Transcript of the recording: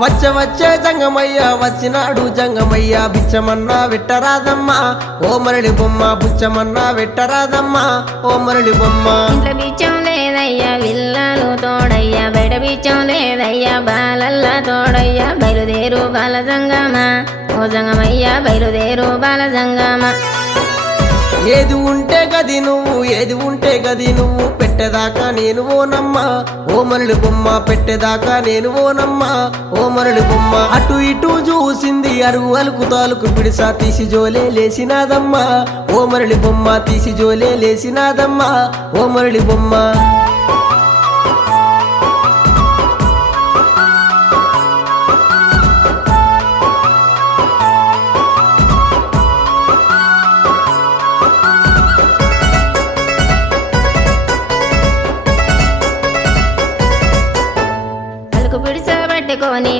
వచ్చే జంగమయ్య వచ్చినాడు జంగమయ్య బిచ్చమన్నా వెట్టరాదమ్మా ఓ మరళి బొమ్మ బుచ్చమన్నా వెట్టరాదమ్మా ఓ మరళి బొమ్మ. ఇంట్లో బిచ్చం లేదయ్యా విల్లాలు తోడయ్యా బయట బిచ్చం లేదయ్యా బాలల్లా తోడయ్యా బయలుదేరు బాల జంగమా ఓ జంగమయ్యా బయలుదేరు బాల జంగమా. ఏది ఉంటే గది నువ్వు ఏది ఉంటే గది నువ్వు పెట్టేదాకా నేను ఓనమ్మా ఓ మరళి బొమ్మ పెట్టేదాకా నేను ఓనమ్మా ఓ మరళి బొమ్మ. అటు ఇటు చూసింది అరుగు అలుకు తాలుకు పిడిసా తీసి జోలే లేసినాదమ్మా ఓ మరళి బొమ్మ తీసి జోలే లేసినాదమ్మా ఓ మరళి బొమ్మ.